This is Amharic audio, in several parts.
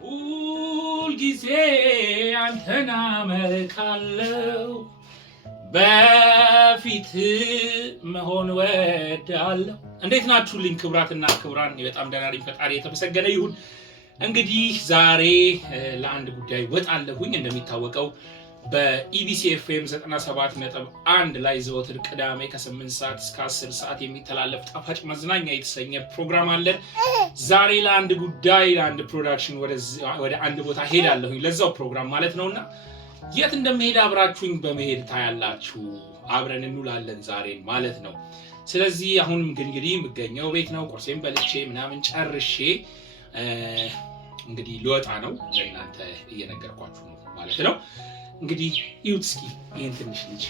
ሁልጊዜ አንተን አመልካለሁ በፊት መሆን ወዳለሁ። እንዴት ናችሁልኝ ክብራትና ክብራን? በጣም ደህና ነኝ፣ ፈጣሪ የተመሰገነ ይሁን። እንግዲህ ዛሬ ለአንድ ጉዳይ ወጣለሁኝ። እንደሚታወቀው በኢቢሲ ኤፍኤም 97.1 ላይ ዘወትር ቅዳሜ ከ8 ሰዓት እስከ 10 ሰዓት የሚተላለፍ ጣፋጭ መዝናኛ የተሰኘ ፕሮግራም አለን። ዛሬ ለአንድ ጉዳይ ለአንድ ፕሮዳክሽን ወደ አንድ ቦታ ሄዳለሁኝ፣ ለዛው ፕሮግራም ማለት ነውና የት እንደምሄድ አብራችሁኝ በመሄድ ታያላችሁ። አብረን እንውላለን ዛሬ ማለት ነው። ስለዚህ አሁን እንግዲህ የምገኘው ቤት ነው። ቁርሴን በልቼ ምናምን ጨርሼ እንግዲህ ልወጣ ነው። ለእናንተ እየነገርኳችሁ ነው ማለት ነው። እንግዲህ ይሁት እስኪ ይሄን ትንሽ ልጅ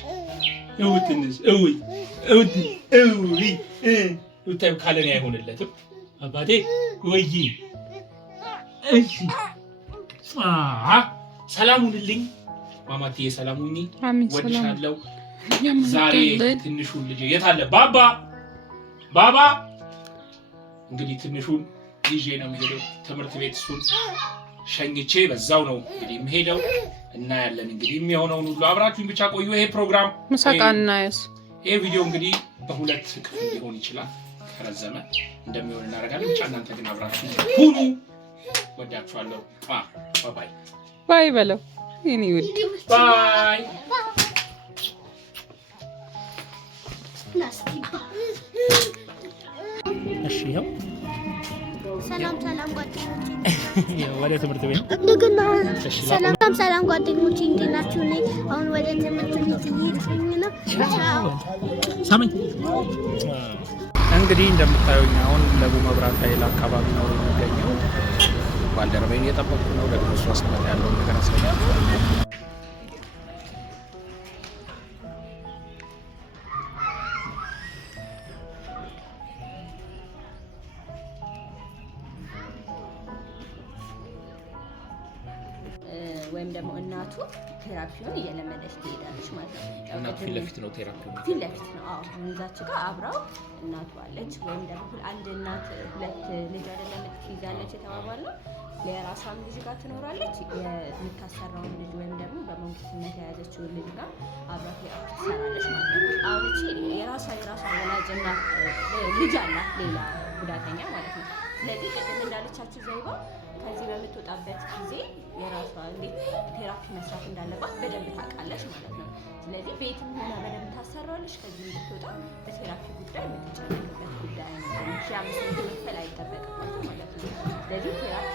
እውይ ካለኔ አይሆንለትም አባቴ ወይ እሺ ሰላም ሁንልኝ ማማትዬ፣ ሰላም ሁኚ፣ ወድሻለሁ። ዛሬ ትንሹን ልጅ የት አለ ባባ እንግዲህ ትንሹን ይዤ ነው የምሄደው ትምህርት ቤት። እሱን ሸኝቼ በዛው ነው እንግዲህ የምሄደው። እናያለን እንግዲህ የሚሆነውን ሁሉ አብራችሁኝ ብቻ ቆዩ። ይሄ ፕሮግራም ይሄ ቪዲዮ እንግዲህ በሁለት ክፍል ሊሆን ይችላል፣ ከረዘመ እንደሚሆን እናደርጋለን። ብቻ እናንተ ግን አብራችሁ ሁኑ። ወዳችኋለሁ። ባይ ባይ በለው የኔ ውድ ባይ። እሺ ይኸው ሰላም ጓደኞቼ፣ ወደ ትምህርት ቤት እንደገና ሰላም ጓደኞቼ፣ እንዴት ናችሁ? እኔ አሁን ወደ ትምህርት ቤት እየሄድኩኝ ነው። ሳመኝ። እንግዲህ እንደምታዩኝ አሁን ለቡ መብራት ኃይል አካባቢ ነው የሚገኘው። ባልደረባዬን እየጠበቅኩ ነው። ደግሞ እሱ አስቀምጥ ያለውን ነገር አሳያለሁ። ወይም ደግሞ እናቱ ቴራፒውን እየለመደች ትሄዳለች ማለት ነው። እናቱ ፊት ለፊት ነው ቴራፒው፣ ፊት ለፊት ነው። አዎ እዛች ጋር አብራው እናቱ አለች። ወይም ደግሞ አንድ እናት ሁለት ልጅ አይደለም ትይዛለች የተባባለው፣ የራሷም ልጅ ጋር ትኖራለች። የምታሰራውን ልጅ ወይም ደግሞ በሞግዚትነት የያዘችውን ልጅ ጋር አብራ ቴራፒ ትሰራለች ማለት ነው። አሁን እቺ የራሷ ወላጅና ልጅ አላት፣ ሌላ ጉዳተኛ ማለት ነው። ስለዚህ ቅድም እንዳለቻችሁ ዘይባ ከዚህ በምትወጣበት ጊዜ የራሷ እንዴት ቴራፒ መስራት እንዳለባት በደንብ ታውቃለች ማለት ነው። ስለዚህ ቤትም ሆና በደንብ ታሰራለች። ከዚህ እንድትወጣ በቴራፒ ጉዳይ የምትጨነቅበት ጉዳይ ነው። 500 መክፈል አይጠበቅባትም ማለት ነው። ስለዚህ ቴራፒ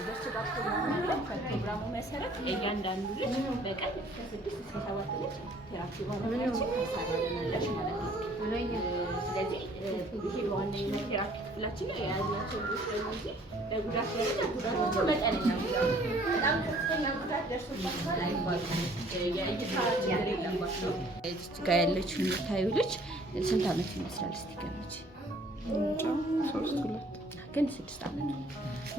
እዛች ጋር ፕሮግራም አለ። በፕሮግራሙ መሰረት እያንዳንዱ ልጅ በቀን ከ6 እስከ 7 ልጅ ቴራፒ ባለሙያችን ታሰራለች ማለት ነው። ስለዚህ ይሄ በዋነኝነት ቴራፒ ክፍላችን ላይ የያዝናቸው ልጆች ደግሞ በጉዳት ደረጃ ጉዳታቸው መጠነኛ ጉዳት፣ በጣም ከፍተኛ ጉዳት ደርሶባቸዋል አይባልም። የእይታ ችግር የለባቸው። እዚች ጋ ያለችው የምታዩ ልጅ ስንት ዓመት ይመስላል? እስቲ ገምች። ግን 6 ዓመቱ።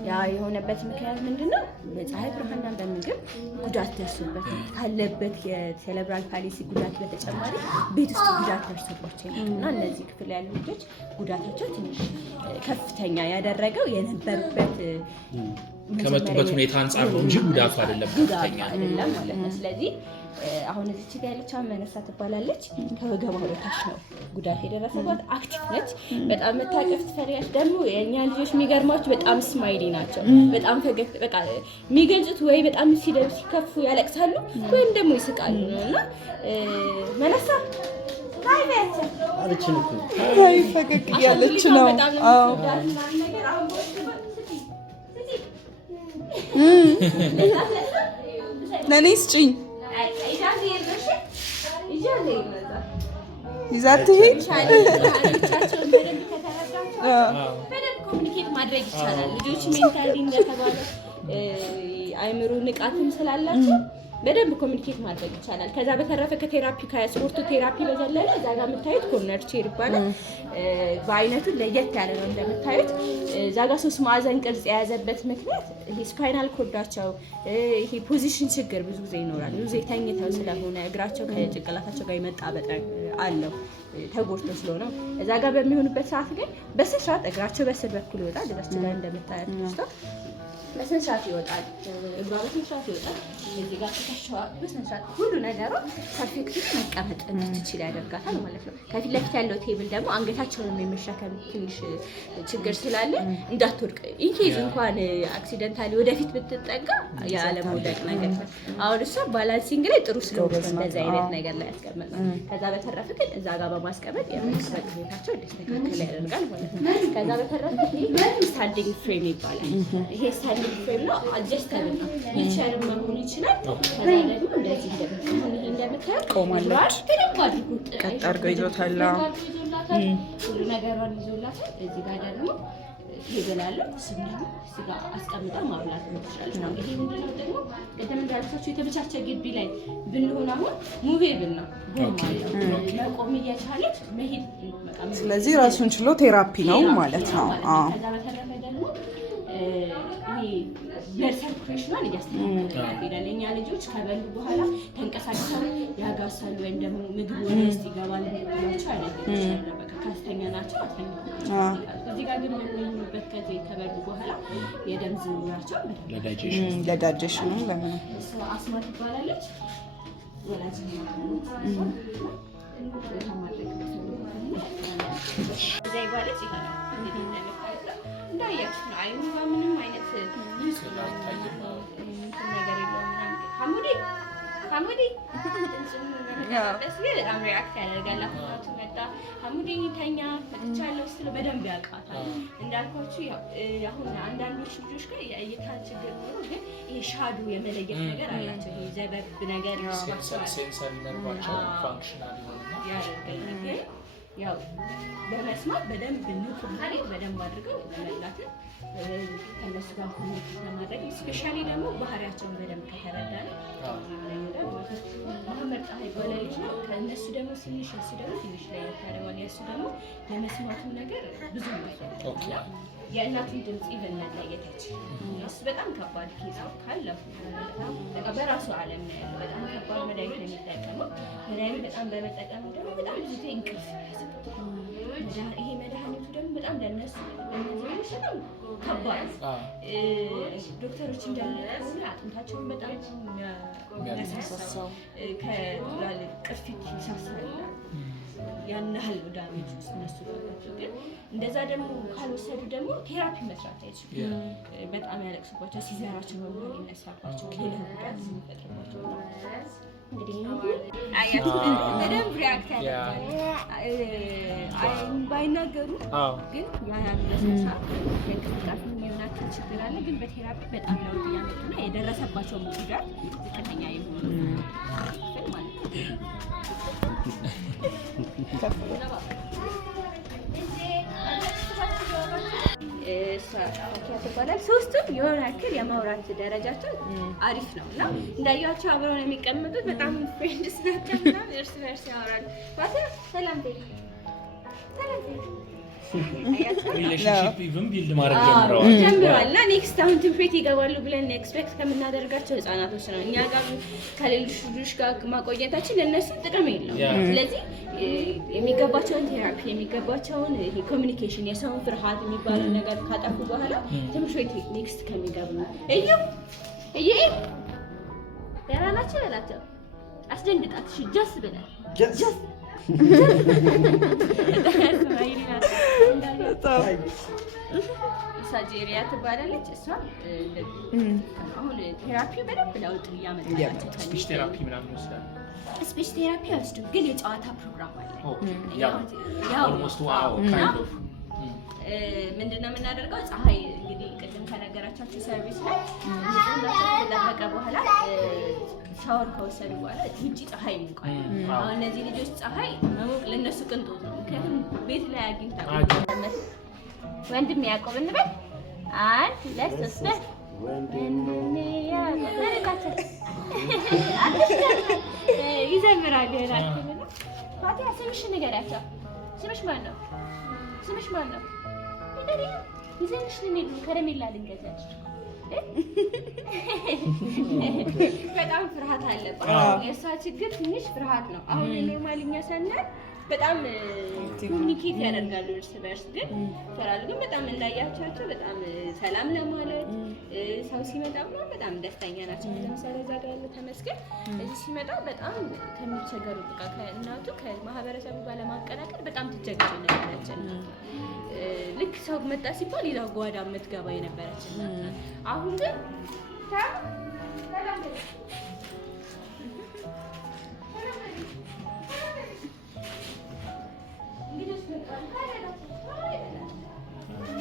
ያ የሆነበት ምክንያት ምንድነው? በፀሐይ ብርሃንና በምግብ ጉዳት ደርሶበት ካለበት የሴሬብራል ፓሊሲ ጉዳት በተጨማሪ ቤት ውስጥ ጉዳት ደርሶባቸው እና እነዚህ ክፍል ያሉ ልጆች ጉዳታቸው ትንሽ ከፍተኛ ያደረገው የነበሩበት ከመጡበት ሁኔታ አንጻር ነው እንጂ ጉዳቱ አይደለም ከፍተኛ አይደለም ማለት ነው። ስለዚህ አሁን እዚች ጋር ያለች መነሳ ትባላለች። ከወገቧ በታች ነው ጉዳት የደረሰባት። አክቲቭ ነች። በጣም መታቀፍ ትፈልጋለች። ደግሞ የእኛ ልጆች የሚገርማችሁ በጣም ስማይሊ ናቸው። በጣም ፈገግታ በቃ የሚገልጹት ወይ በጣም ሲከፉ ያለቅሳሉ ወይም ደግሞ ይስቃሉ ነውና መነሳ አለችን እኮ ፈገግ እያለች ነው። አዎ ለኔ ስጪኝ ይዛት ሄድ በደንብ ኮሚኒኬት ማድረግ ይቻላል። ልጆች ሜንታሊ እንደተባለ አይምሮ ንቃትም ስላላቸው በደንብ ኮሚኒኬት ማድረግ ይቻላል። ከዛ በተረፈ ከቴራፒ ከስፖርቱ ቴራፒ በዘለለ እዛ ጋር የምታዩት ኮርነር ቼር ይባላል። በአይነቱ ለየት ያለ ነው። እንደምታዩት እዛ ጋር 3 ማዕዘን ቅርጽ የያዘበት ምክንያት ይሄ ስፓይናል ኮርዳቸው ይሄ ፖዚሽን ችግር ብዙ ጊዜ ይኖራል። ብዙ ጊዜ ተኝተው ስለሆነ እግራቸው ከጭንቅላታቸው ጋር ይመጣበጥ አለው ተጎድቶ ስለሆነ እዛ ጋር በሚሆንበት ሰዓት ግን በስርዓት እግራቸው በስር በኩል ይወጣል። እዛች ጋር እንደምታዩት በስነ ስርዓት ይወጣል። እግሯ በስነ ስርዓት ይወጣል። እዚህ ጋር ተከሻዋ በስነ ስርዓት ሁሉ ነገሯ ፐርፌክት መቀመጥ እንድትችል ያደርጋታል ማለት ነው። ከፊት ለፊት ያለው ቴብል ደግሞ አንገታቸውን የሚሸከም ትንሽ ችግር ስላለ እንዳትወድቅ ኢንኬዝ እንኳን አክሲደንታሊ ወደፊት ብትጠጋ ያለመውደቅ ነገር ነው። አሁን እሷ ባላንሲንግ ላይ ጥሩ ስለሆነ እንደዚህ አይነት ነገር ላይ ያስቀመጥ ነው። ከዛ በተረፈ ግን እዛ ጋር በማስቀመጥ የመቀመጥ ሁኔታቸው እንዲስተካከል ያደርጋል ማለት ነው። ከዛ በተረፈ ይሄ ስታንዲንግ ፍሬም ይባላል። ይሄ ስታንዲንግ ፍሬም ነው። አጀስተብል ነው። ዊልቸር መሆን ይችላል። ከዛ ደግሞ እንደዚህ እንደምታየው ቆማለች። ቀጥ አድርገው ይዞታል። ሁሉ ነገሯን ይዞላታል። እዚህ ጋር ደግሞ ቴብል አለ። እሱም ደግሞ እዚህ ጋር አስቀምጣ ማብላት ትችላለች ነው። ይሄ ምንድነው ደግሞ ቀደም እንዳልኳችሁ የተመቻቸ ግቢ ላይ ብንሆን አሁን ሙቬብል ነው። መቆም እየቻለች መሄድ በጣም ስለዚህ ራሱን ችሎ ቴራፒ ነው ማለት ነው። ከዛ በተረፈ ደግሞ ይሄ ብለድ ሰርኩሌሽኗን እያስተካከለ ይሄዳል። የእኛ ልጆች ከበሉ በኋላ ተንቀሳቅሰው ያጋሳሉ ወይም ደግሞ ምግብ ወደ ውስጥ ይገባል ብላቸው አይነት በቃ ከፍተኛ ናቸው። እዚህ ጋር ግን የሚሆኑበት ከዚህ ከበሉ በኋላ የደም ዝውውራቸው ለዳይጀሽኑ ለምን አስማ ትባላለች። ወላጅ እዛ ይባለች ይሆናል እንግዲህ እንዳያችሁ ነው። አይኑ ምንም አይነት ነገር የለውም። ሐሙዲ በጣም ሪአክት ያደርጋል። አሁናቱ መጣ ሐሙዲ ተኛ መጥቻለሁ ስለው በደንብ ያውቃታል። እንዳልኳችሁ አሁን አንዳንዶች ልጆች ጋር የእይታ ችግር ኖሮ ግን ይሄ ሻዶ የመለየት ነገር አላቸው። ይሄ ዘበብ ነገር ሴንሰር ነርቫቸው ፋንክሽናል ያደርጋል። ያው በመስማት በደንብ ንቁ ማለት በደንብ አድርገው ለመላትን ከነሱ ጋር ኮሚኒኬት ለማድረግ ስፔሻሊ ደግሞ ባህሪያቸውን በደንብ ከተረዳን መሐመድ ጣህ ይባላል ነው። ከእነሱ ደግሞ ትንሽ እሱ ደግሞ ትንሽ ላይ ያደርጋል። የእሱ ደግሞ ለመስማቱ ነገር ብዙ ነው። የእናቱን ድምፅ ይበልጥ ለየተች እሱ በጣም ከባድ ኬዝ ካለፉ በቃ በራሱ ዓለም ነው ያለው። በጣም ከባድ መድኃኒት ነው የሚጠቀመው። መድኃኒት በጣም በመጠቀሙ ደግሞ በጣም ብዙ እንቅልፍ ይሄ መድኃኒቱ ደግሞ በጣም ለነሱ በጣም ከባድ ዶክተሮች እንዳሉት አጥንታቸውን በጣም የሚያሳሳው ከቅርፊት ይሳሳል ያን ያህል ዳሜጅ ውስጥ እነሱ ገባቸው። ግን እንደዛ ደግሞ ካልወሰዱ ደግሞ ቴራፒ መስራት አይችሉም። በጣም ያለቅሱባቸው፣ ሲዘራቸው በመሆን ይነሳባቸው፣ ሌላ ጉዳት የሚፈጥርባቸው ነው። እንግዲህ በደንብ ሪያክት ያደርጋል። ባይናገሩ ግን ያያለሳ የእንቅስቃሴ የሚሆናቸው ችግር አለ። ግን በቴራፒ በጣም ለውጥ እያመጡና የደረሰባቸው ጉዳት ዝቅተኛ የሆኑ ማለት ነው። ትባላል። ሶስቱም የሆነ ያክል የማውራት ደረጃቸው አሪፍ ነው እና እንዳያቸው አብረው ነው የሚቀመጡት። በጣም ፍሬንድስ ናቸው እና እርስ በርስ ያወራሉ። ሰላም ሪሌሽንሺፕ ኢቭን ቢልድ ማድረግ ጀምረዋል እና ኔክስት አሁን ትምህርት ይገባሉ ብለን ኤክስፔክት ከምናደርጋቸው ህጻናቶች ነው። እኛ ጋር ከሌሎች ልጆች ጋር ማቆየታችን ለእነሱ ጥቅም የለውም። ስለዚህ የሚገባቸውን ቴራፒ የሚገባቸውን ኮሚኒኬሽን የሰውን ፍርሃት የሚባለው ነገር ካጠፉ በኋላ ትምህርት ቤት ኔክስት ከሚገቡ እየ ደህና ናቸው በላቸው። አስደንግጣት እሺ ጀስ ብለን ጀስ ሳጄሪያ ትባላለች። እሷ አሁን ቴራፒ በደንብ ለውጥ እያመጣች ስፒች ቴራፒ ምናምን ይወስዳል። ስፒች ቴራፒ አይወስድም፣ ግን የጨዋታ ፕሮግራም አለ። ምንድነው የምናደርገው? ፀሐይ እንግዲህ ቅድም ከነገራቻችሁ ሰርቪስ ላይ ከተጠበቀ በኋላ ሻወር ከወሰዱ በኋላ ውጭ ፀሐይ ይሞቃል። አሁን እነዚህ ልጆች ፀሐይ መሞቅ ለነሱ ቅንጦት ነው። ምክንያቱም ቤት ላይ አግኝታ ወንድም ያዕቆብ እንበል 1 2 3 ወንድም ያዕቆብ ይዘምራል ይላል። ፋቲያ ስምሽ ንገሪያቸው። ስምሽ ማን ነው? ስምሽ ማን ነው? ይዘንሽ ልንሄድ ከረሜላ ልንገዛች። በጣም ፍርሃት አለባት። የእሷ ችግር ትንሽ ፍርሃት ነው። አሁን ኖርማል እኛ ሰናል በጣም ኮሚኒኬት ያደርጋሉ እርስ በርስ ግን ፈራሉ። ግን በጣም እንዳያቻቸው በጣም ሰላም ለማለት ሰው ሲመጣ በጣም ደስተኛ ናቸው። ለምሳሌ እዛ ጋር ያለው ተመስገን እዚህ ሲመጣ በጣም ከሚቸገሩ በቃ ከእናቱ ከማህበረሰቡ ጋር ለማቀላቀል በጣም ትቸገር ነበረች። ልክ ሰው መጣ ሲባል ይዛ ጓዳ የምትገባ የነበረች። አሁን ግን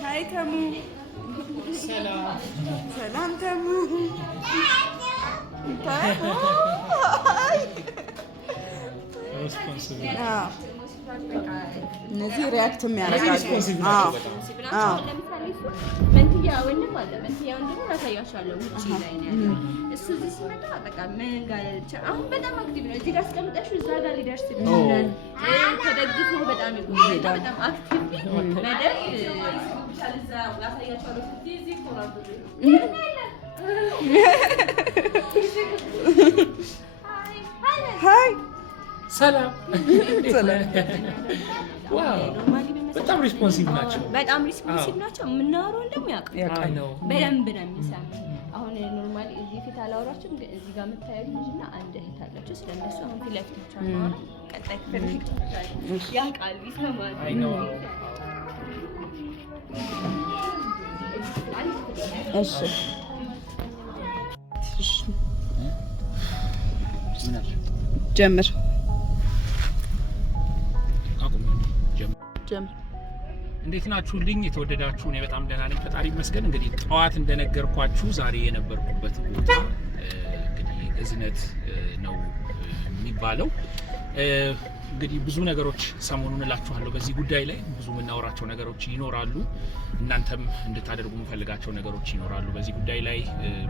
ሃይ ተሙ ሰላም ተሙ እነዚህ ሪያክት የሚያደርጋሉ። ለምሳሌ መንትያ ወንድም አለ። መንትያ ወንድም አሳያችኋለሁ ውጪ ላይ ነው ያለው። እሱ እዚህ ሲመጣ በቃ ምን ጋር አሁን በጣም አክቲቭ ነው። እዚህ ጋር አስቀምጠሽው እዛ ጋር ሊደርስ ይችላል። ተደግፎ በጣም ይጎዳል። በጣም አክቲቭ በደንብ ሃይ ሰላም ዋው በጣም ሪስፖንሲቭ ናቸው። በጣም ሪስፖንሲቭ ናቸው። የምናወራው እንደሚያውቁ በደንብ ነው የሚሰማ። አሁን ኖርማሊ እዚህ ፊት አላወራችሁም፣ ግን እዚህ ጋር የምታዩት ልጅና አንድ እህት አላችሁ። ስለነሱ አሁን ፊት ለፊታቸው አናወራ። ቀጣይ ክፍል ያውቃል፣ ይሰማል። እሺ ጀምር እንዴት ናችሁልኝ የተወደዳችሁ? እኔ በጣም ደህና ነኝ፣ ፈጣሪ ይመስገን። እንግዲህ ጠዋት እንደነገርኳችሁ ዛሬ የነበርኩበት ቦታ እንግዲህ እዝነት ነው የሚባለው። እንግዲህ ብዙ ነገሮች ሰሞኑን እላችኋለሁ በዚህ ጉዳይ ላይ ብዙ የምናወራቸው ነገሮች ይኖራሉ። እናንተም እንድታደርጉ የምፈልጋቸው ነገሮች ይኖራሉ። በዚህ ጉዳይ ላይ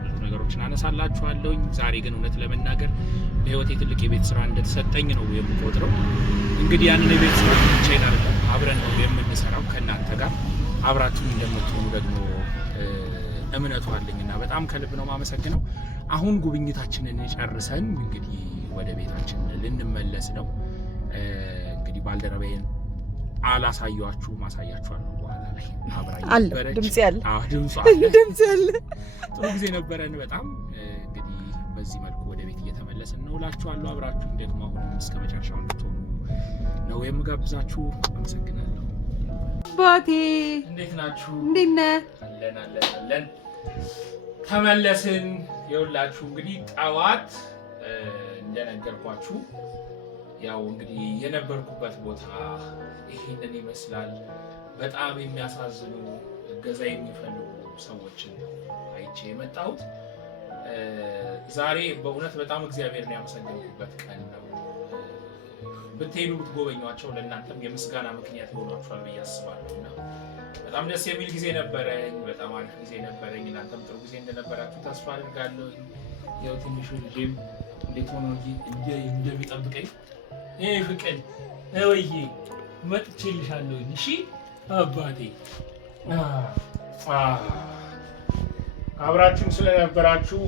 ብዙ ነገሮችን አነሳላችኋለሁ። ዛሬ ግን እውነት ለመናገር በህይወቴ ትልቅ የቤት ስራ እንደተሰጠኝ ነው የምቆጥረው። እንግዲህ ያንን የቤት ስራ ብቻዬን አይደለም፣ አብረን ነው የምንሰራው ከእናንተ ጋር አብራችሁ እንደምትሆኑ ደግሞ እምነቱ አለኝና በጣም ከልብ ነው የማመሰግነው። አሁን ጉብኝታችንን ጨርሰን እንግዲህ ወደ ቤታችን ልንመለስ ነው። እንግዲህ ባልደረባዬን አላሳያችሁም፣ አሳያችኋለሁ በኋላ ላይ። አብራኝ ነበረች። ድምጽ ያለ ድምጽ ያለ ጥሩ ጊዜ ነበረን በጣም። እንግዲህ በዚህ መልኩ ወደ ቤት እየተመለስን ነው እላችኋለሁ። አብራችሁ ደግሞ አሁንም እስከ መጨረሻው እንድትሆኑ ነው የምጋብዛችሁ። አመሰግናለሁ። ባቴ እንዴት ናችሁ? እንዴት ነህ? አለን ተመለስን። ይኸውላችሁ እንግዲህ ጠዋት እንደነገርኳችሁ ያው እንግዲህ የነበርኩበት ቦታ ይሄንን ይመስላል። በጣም የሚያሳዝኑ እገዛ የሚፈልጉ ሰዎችን አይቼ የመጣሁት ዛሬ በእውነት በጣም እግዚአብሔርን ያመሰገንኩበት ቀን ነው። ብትሄዱ ብትጎበኟቸው ለእናንተም የምስጋና ምክንያት ይሆናችኋል ብዬ አስባለሁ እና በጣም ደስ የሚል ጊዜ ነበረኝ። በጣም አሪፍ ጊዜ ነበረኝ። እናንተም ጥሩ ጊዜ እንደነበራችሁ ተስፋ አድርጋለሁ። ያው ትንሹ ልጄም እንዴት ሆኖ እንደሚጠብቀኝ ይሄ ፍቅር ወይዬ መጥቼልሻለሁ። እሺ አባቴ አብራችሁን ስለነበራችሁ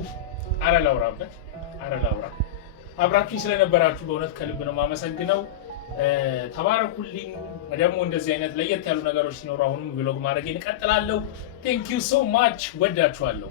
አብራችሁኝ ስለነበራችሁ በእውነት ከልብ ነው የማመሰግነው። ተባረኩልኝ። ደግሞ እንደዚህ አይነት ለየት ያሉ ነገሮች ሲኖሩ አሁንም ቪሎግ ማድረግ እቀጥላለሁ። ቴንክ ዩ ሶ ማች። ወዳችኋለሁ።